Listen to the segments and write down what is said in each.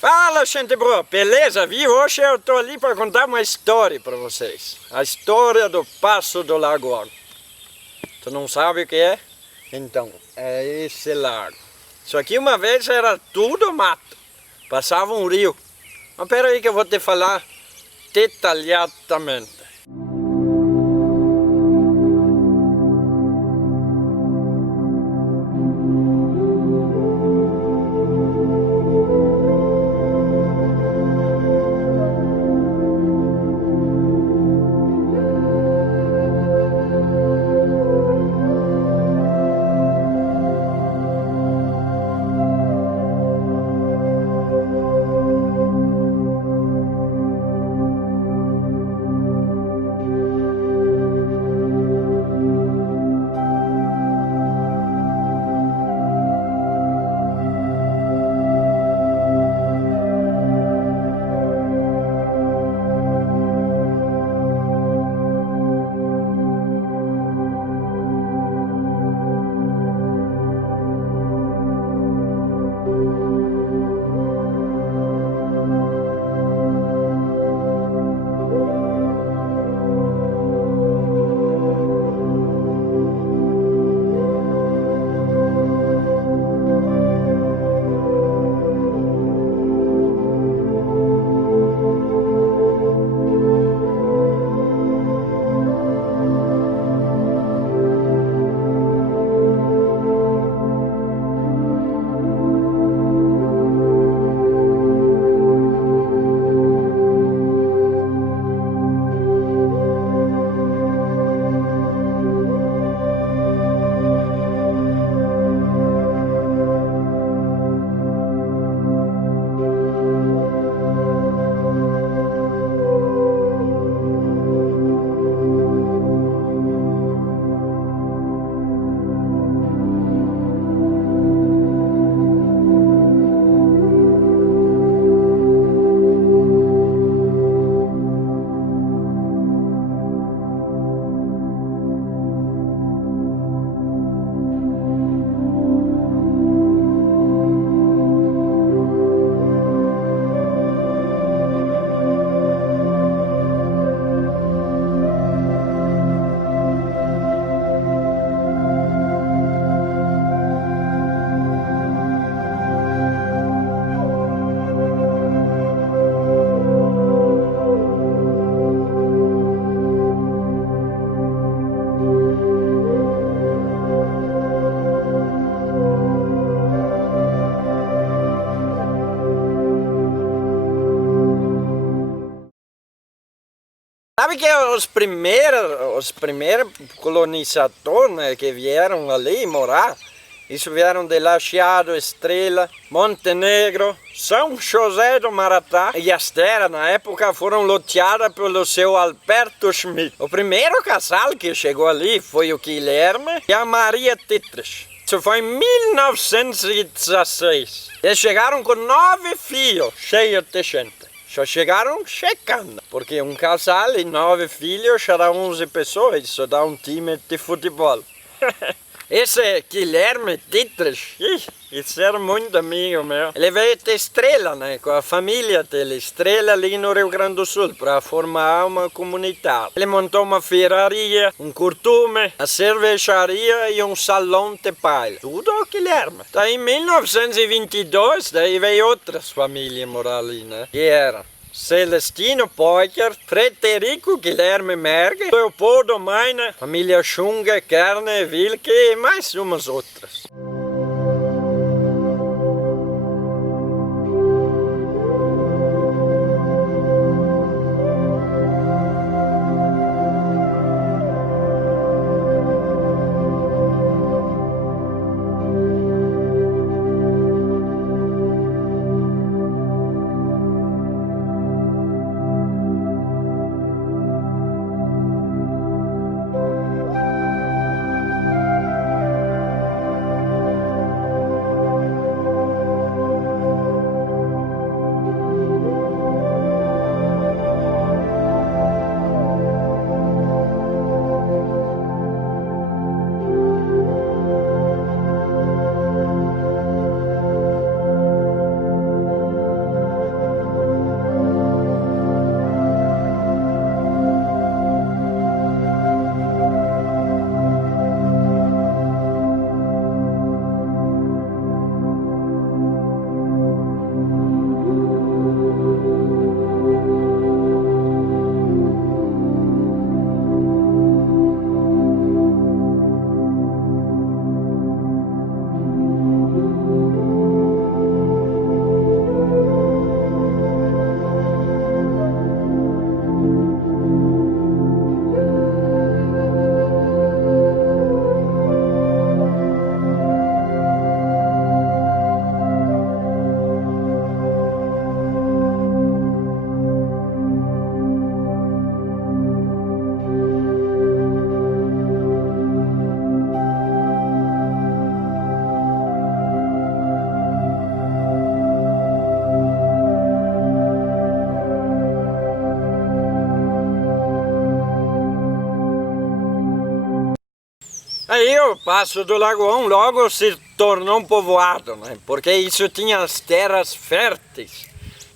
Fala, gente boa, beleza? Hoje eu tô ali para contar uma história para vocês. A história do Passo do Lago Água. Tu não sabe o que é? Então, é esse lago. Isso aqui uma vez era tudo mato. Passava um rio. Mas pera aí que eu vou te falar detalhadamente. Sabe que os primeiros colonizadores, né, que vieram ali morar, isso vieram de Lajeado, Estrela, Montenegro, São José do Maratá e as terras na época foram loteadas pelo seu Alberto Schmidt. O primeiro casal que chegou ali foi o Guilherme e a Maria Tetras. Isso foi em 1916. Eles chegaram com 9 filhos, cheios de gente. Só chegaram checando, porque um casal e 9 filhos já dá 11 pessoas, isso dá um time de futebol. Esse é Guilherme Dietrich, esse era muito amigo meu. Ele veio de Estrela, né, com a família dele, Estrela ali no Rio Grande do Sul, para formar uma comunidade. Ele montou uma ferraria, um curtume, a cervejaria e um salão de baile. Tudo o Guilherme. Daí em 1922, daí veio outras famílias morar ali, né, que eram Celestino Poicher, Frederico Guilherme Merge, Leopoldo Maina, família Schunge, Kerne, Wilke e mais umas outras. Aí o Passo do Lagoão logo se tornou um povoado, né? Porque isso tinha as terras férteis.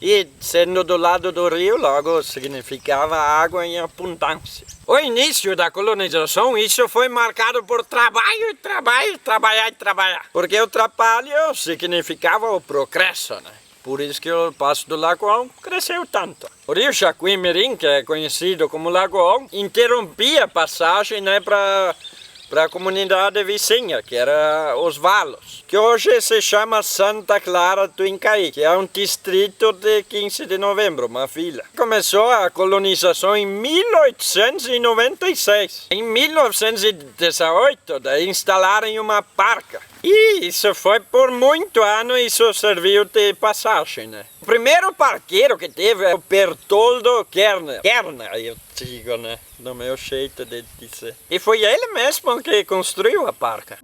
E sendo do lado do rio, logo significava água em abundância. O início da colonização, isso foi marcado por trabalho, trabalho, trabalhar e trabalhar. Porque o trabalho significava o progresso, né? Por isso que o Passo do Lagoão cresceu tanto. O rio Jacuimirim, que é conhecido como Lagoão, interrompia a passagem, né, para a comunidade vizinha, que era os Valos, que hoje se chama Santa Clara do Incaí, que é um distrito de 15 de novembro, uma vila. Começou a colonização em 1896. Em 1918, daí instalaram uma parca. E isso foi por muito ano, isso serviu de passagem, né? O primeiro parqueiro que teve é o Bertoldo Kerner. Kerner, eu digo, né? Do meu jeito de dizer. E foi ele mesmo que construiu a parca.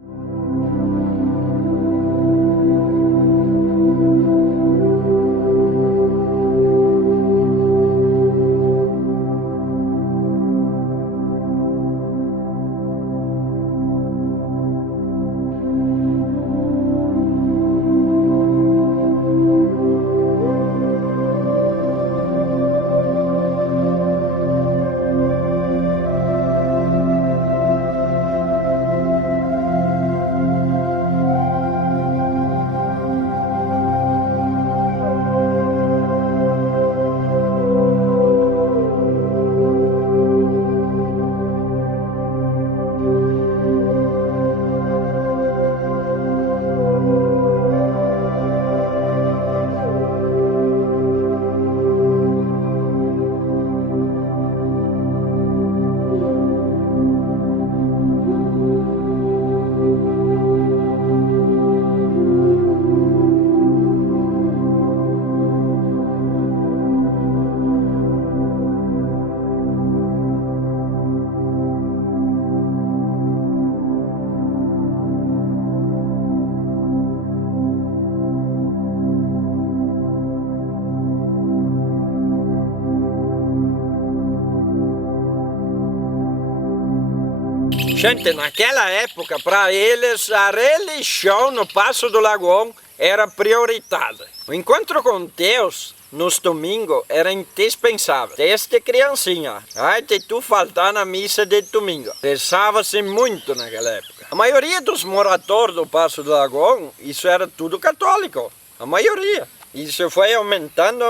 Gente, naquela época, para eles, a religião no Passo do Lagoão era prioritária. O encontro com Deus nos domingos era indispensável. Desde criancinha. Ai, de tu faltar na missa de domingo. Rezava-se muito naquela época. A maioria dos moradores do Passo do Lagoão, isso era tudo católico. A maioria. Isso foi aumentando,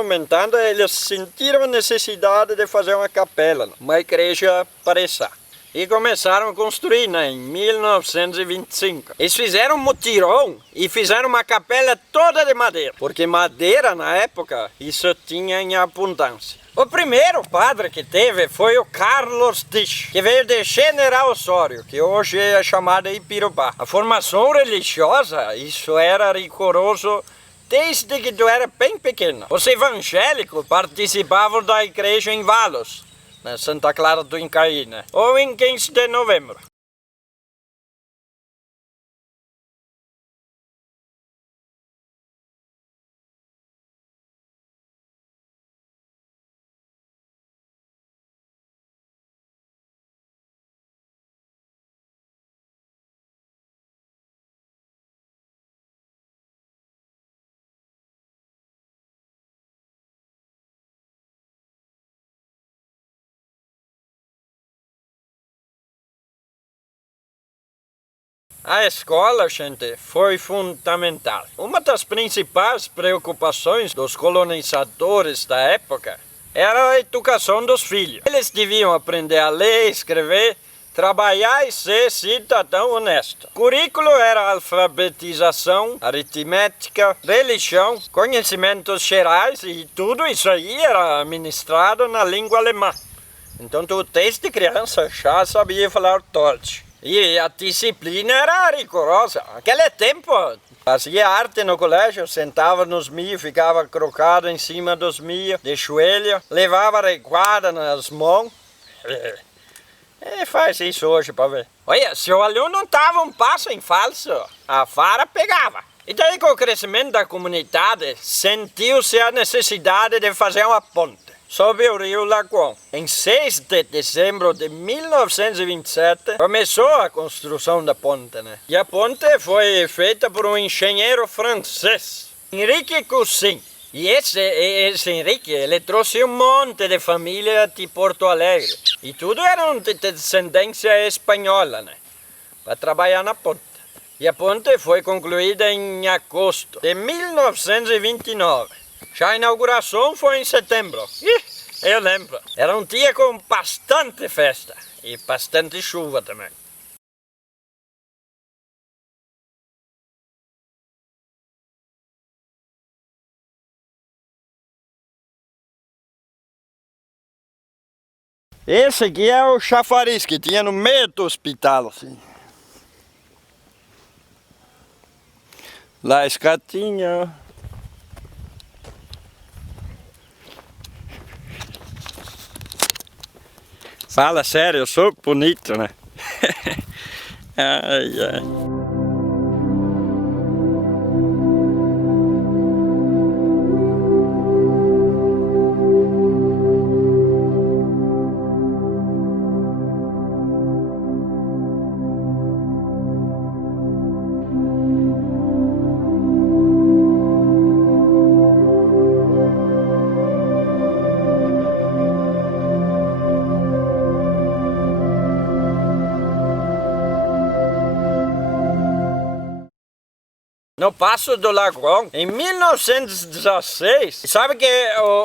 eles sentiram a necessidade de fazer uma capela, uma igreja para rezar. E começaram a construir, né, em 1925. Eles fizeram um mutirão e fizeram uma capela toda de madeira. Porque madeira, na época, isso tinha em abundância. O primeiro padre que teve foi o Carlos Disch, que veio de General Osório, que hoje é chamado Ibirubá. A formação religiosa, isso era rigoroso desde que tu era bem pequeno. Os evangélicos participavam da igreja em Valos, na Santa Clara do Incaí, né? Ou em 15 de novembro. A escola, gente, foi fundamental. Uma das principais preocupações dos colonizadores da época era a educação dos filhos. Eles deviam aprender a ler, escrever, trabalhar e ser cidadão honesto. O currículo era alfabetização, aritmética, religião, conhecimentos gerais e tudo isso aí era ministrado na língua alemã. Então tu desde criança já sabia falar Deutsch. E a disciplina era rigorosa. Naquele tempo, fazia arte no colégio, sentava nos milho, ficava crocado em cima dos milho, de joelho, levava reguada nas mãos. E faz isso hoje para ver. Olha, se o aluno dava um passo em falso, a vara pegava. E daí com o crescimento da comunidade, sentiu-se a necessidade de fazer uma ponte sobre o rio Lagoão. Em 6 de dezembro de 1927, começou a construção da ponte, né? E a ponte foi feita por um engenheiro francês, Henrique Cousin. E esse Henrique, ele trouxe um monte de família de Porto Alegre. E tudo era de descendência espanhola, né? Para trabalhar na ponte. E a ponte foi concluída em agosto de 1929. Já a inauguração foi em setembro. Eu lembro. Era um dia com bastante festa e bastante chuva também. Esse aqui é o chafariz que tinha no meio do hospital, assim. Lá a escadinha. Fala sério, eu sou bonito, né? Ai, ai. No Passo do Lagoão, em 1916, sabe que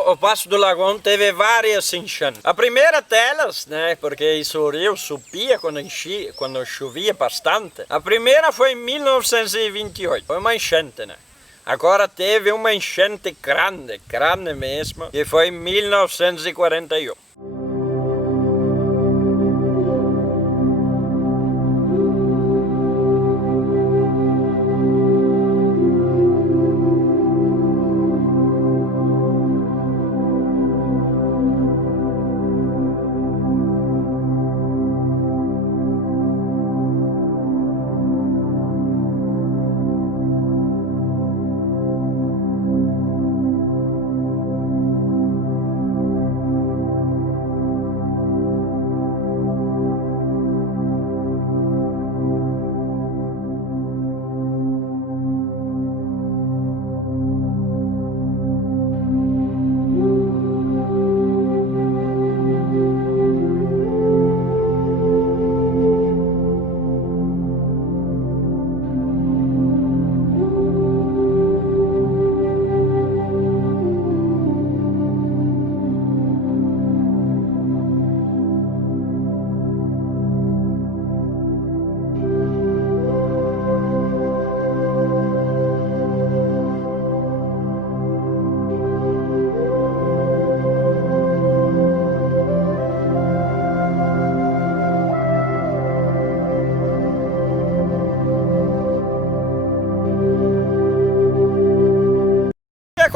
o Passo do Lagoão teve várias enchentes. A primeira delas, né, porque isso o rio subia quando chovia bastante. A primeira foi em 1928, foi uma enchente, né. Agora teve uma enchente grande, grande mesmo, que foi em 1941.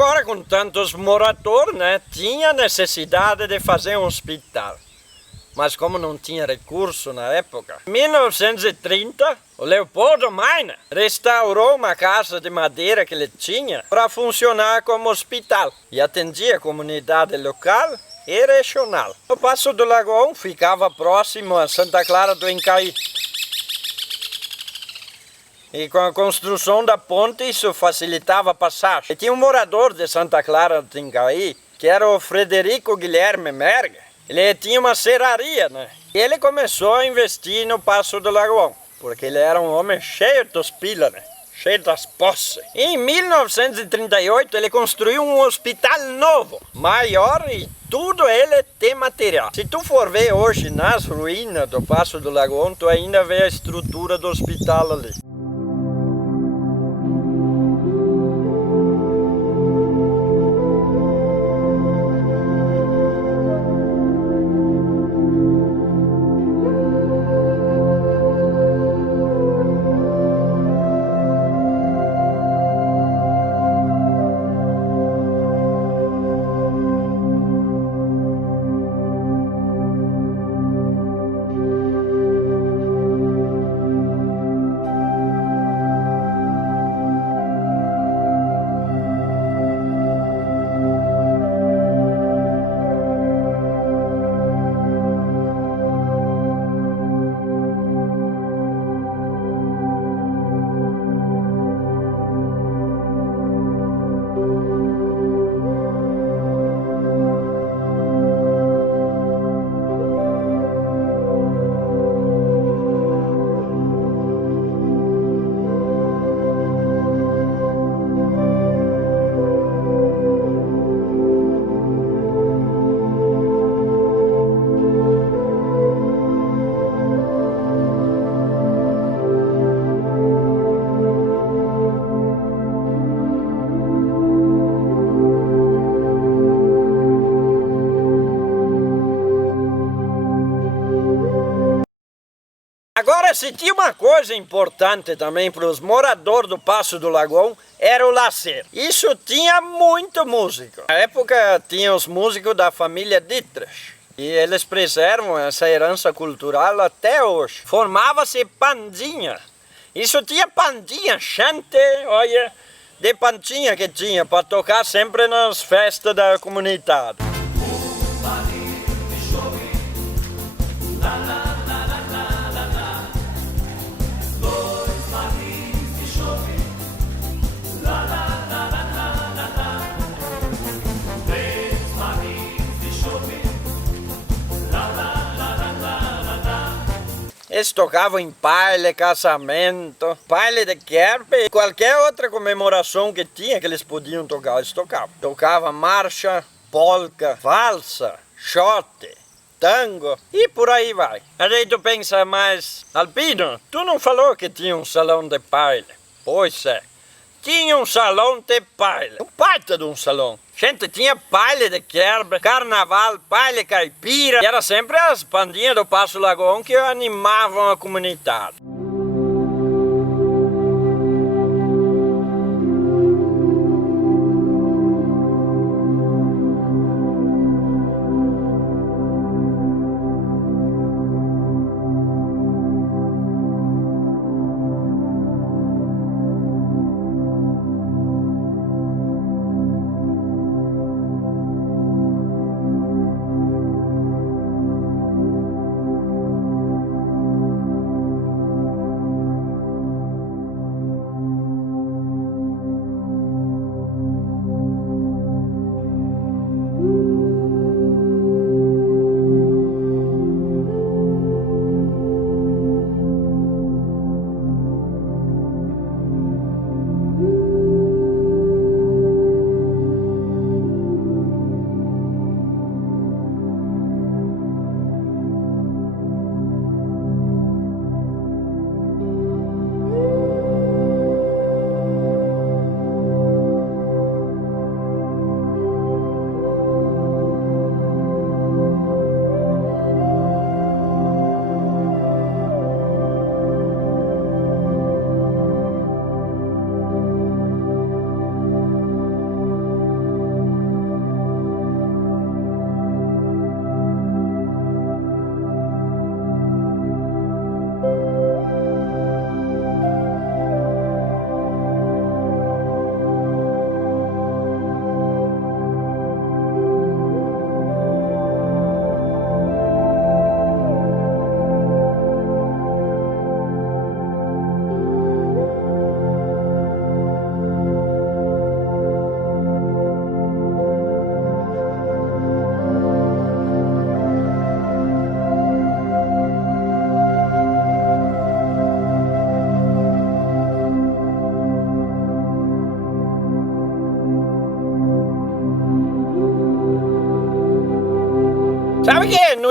Agora, com tantos moradores, né, tinha necessidade de fazer um hospital. Mas como não tinha recurso na época, em 1930, o Leopoldo Maina restaurou uma casa de madeira que ele tinha para funcionar como hospital e atendia a comunidade local e regional. O Passo do Lagoão ficava próximo a Santa Clara do Encaí. E com a construção da ponte isso facilitava a passagem. E tinha um morador de Santa Clara do Encaí, que era o Frederico Guilherme Merga. Ele tinha uma serraria, né? E ele começou a investir no Passo do Lagoão, porque ele era um homem cheio dos pilas, né? Cheio das posses. Em 1938 ele construiu um hospital novo, maior e tudo ele tem material. Se tu for ver hoje nas ruínas do Passo do Lagoão, tu ainda vê a estrutura do hospital ali. Agora, se tinha uma coisa importante também para os moradores do Passo do Lagoão, era o lazer. Isso tinha muito músico. Na época tinha os músicos da família Dietrich. E eles preservam essa herança cultural até hoje. Formava-se pandinha. Isso tinha pandinha, gente, olha, de pandinha que tinha para tocar sempre nas festas da comunidade. Eles tocavam em baile, casamento, baile de querpe, qualquer outra comemoração que tinha que eles podiam tocar, eles tocavam. Tocava marcha, polca, valsa, xote, tango e por aí vai. Aí tu pensa, mas Albino, tu não falou que tinha um salão de baile? Pois é. Tinha um salão de baile, um baita de um salão. Gente, tinha baile de querbre, carnaval, baile caipira. E era sempre as bandinhas do Passo Lagoão que animavam a comunidade.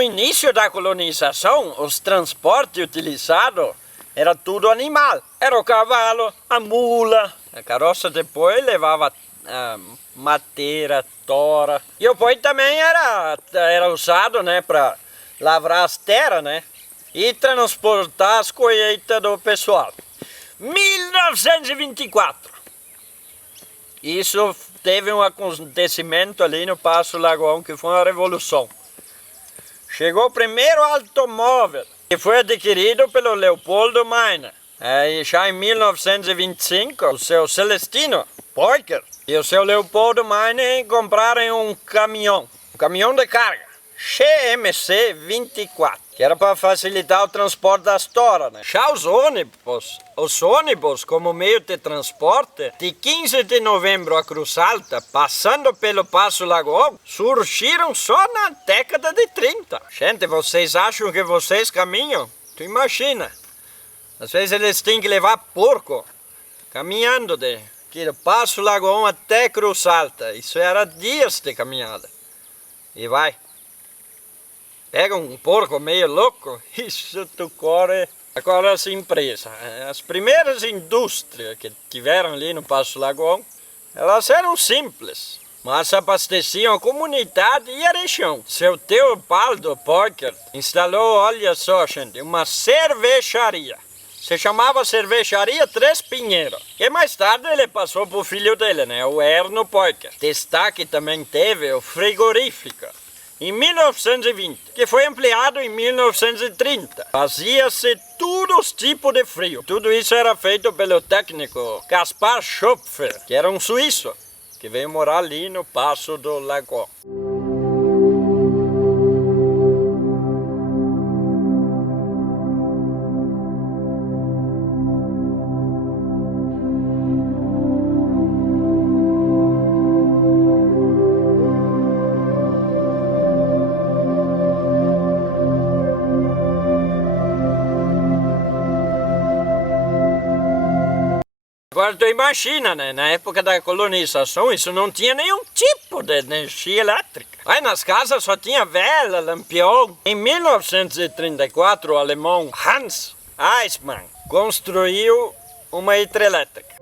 início da colonização, os transportes utilizados era tudo animal. Era o cavalo, a mula, a carroça depois levava madeira, tora. E o boi também era usado, né, para lavrar as terras, né, e transportar as colheitas do pessoal. 1924. Isso teve um acontecimento ali no Passo Lagoão que foi uma revolução. Chegou o primeiro automóvel que foi adquirido pelo Leopoldo Meiner. Já em 1925, o seu Celestino Poiker e o seu Leopoldo Meiner compraram um caminhão de carga, CMC 24, que era para facilitar o transporte das toras, né? Já os ônibus como meio de transporte, de 15 de novembro a Cruz Alta, passando pelo Passo Lagoão, surgiram só na década de 30. Gente, vocês acham que vocês caminham? Tu imagina. Às vezes eles têm que levar porco, caminhando aqui do Passo Lagoão até Cruz Alta. Isso era dias de caminhada. E vai. Pega um porco meio louco, isso tu corre. Agora as empresas, as primeiras indústrias que tiveram ali no Passo Lagoão, elas eram simples, mas abasteciam a comunidade e a região. Seu Teobaldo Poiker instalou, olha só gente, uma cervejaria. Se chamava Cervejaria Três Pinheiros. E mais tarde ele passou para o filho dele, né, o Erno Poiker. Destaque também teve o frigorífico, em 1920, que foi ampliado em 1930. Fazia-se todos os tipos de frio. Tudo isso era feito pelo técnico Caspar Schopfer, que era um suíço, que veio morar ali no Passo do Lagoão. Agora tu imagina, né? Na época da colonização isso não tinha nenhum tipo de energia elétrica. Aí nas casas só tinha vela, lampião. Em 1934 o alemão Hans Eismann construiu uma hidrelétrica.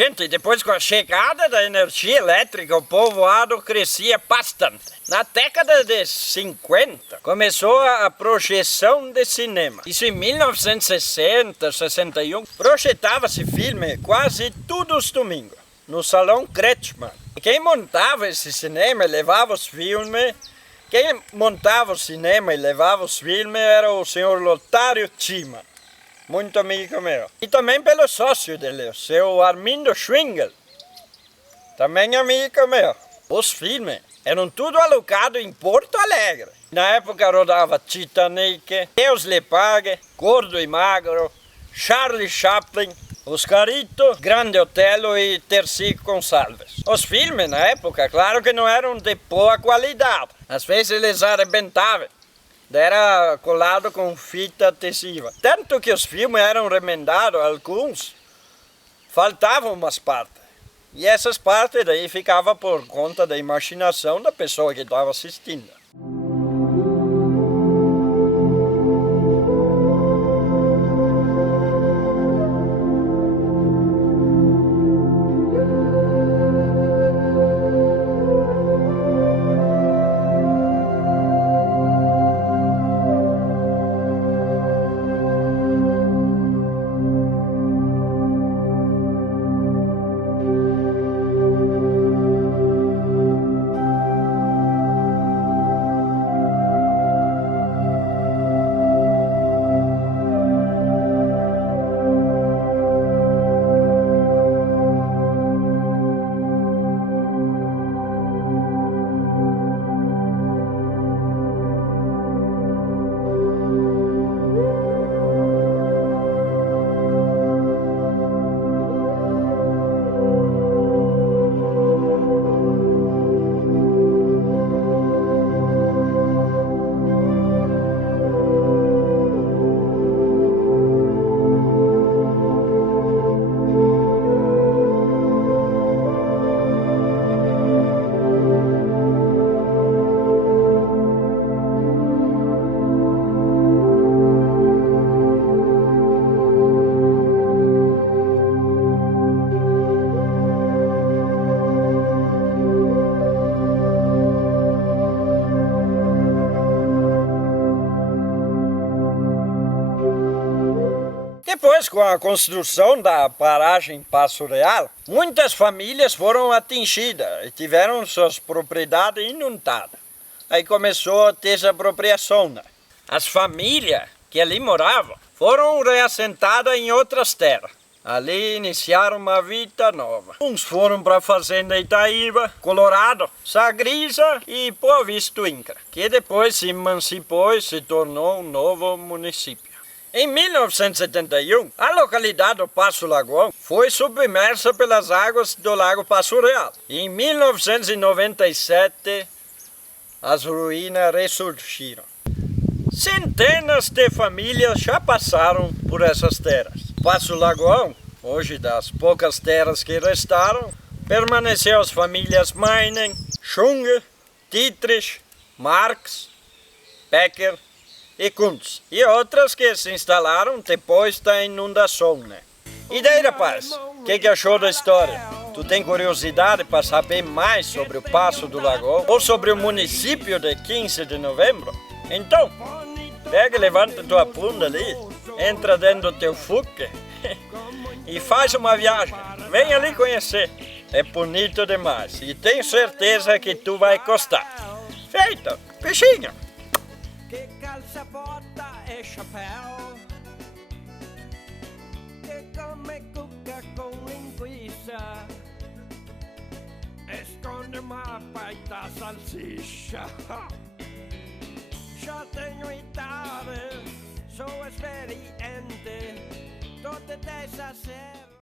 Gente, depois com a chegada da energia elétrica, o povoado crescia bastante. Na década de 50, começou a projeção de cinema. Isso em 1960, 61, projetava-se filme quase todos os domingos, no Salão Kretschmann. E quem montava esse cinema e levava os filmes, era o senhor Lotário Tschima. Muito amigo meu. E também pelo sócio dele, o seu Armindo Schwingel. Também amigo meu. Os filmes eram tudo alugados em Porto Alegre. Na época rodava Titanic, Deus lhe pague, Gordo e Magro, Charlie Chaplin, Oscarito, Grande Otelo e Terci Gonçalves. Os filmes na época, claro que não eram de boa qualidade. Às vezes eles arrebentavam. Era colado com fita adesiva. Tanto que os filmes eram remendados, alguns, faltavam umas partes. E essas partes daí ficavam por conta da imaginação da pessoa que estava assistindo. Depois, com a construção da paragem Passo Real, muitas famílias foram atingidas e tiveram suas propriedades inundadas. Aí começou a desapropriação, né? As famílias que ali moravam foram reassentadas em outras terras. Ali iniciaram uma vida nova. Uns foram para a fazenda Itaíba, Colorado, Sagrisa e Boa Vista Incra, que depois se emancipou e se tornou um novo município. Em 1971, a localidade do Passo Lagoão foi submersa pelas águas do Lago Passo Real. E em 1997, as ruínas ressurgiram. Centenas de famílias já passaram por essas terras. Passo Lagoão, hoje das poucas terras que restaram, permaneceu as famílias Meinen, Schunge, Dietrich, Marx, Becker e Kuntz, e outras que se instalaram depois da inundação, né? E daí, rapaz, o que achou da história? Tu tem curiosidade para saber mais sobre o Passo do Lagoão ou sobre o município de 15 de novembro? Então, pega e levanta tua bunda ali, entra dentro do teu Fugge e faz uma viagem. Vem ali conhecer, é bonito demais e tenho certeza que tu vai gostar. Feito, peixinho! Que calça, bota e chapéu, que come cuca com linguiça, esconde uma baita salsicha. Já tenho idade, sou experiente, toda dessa série.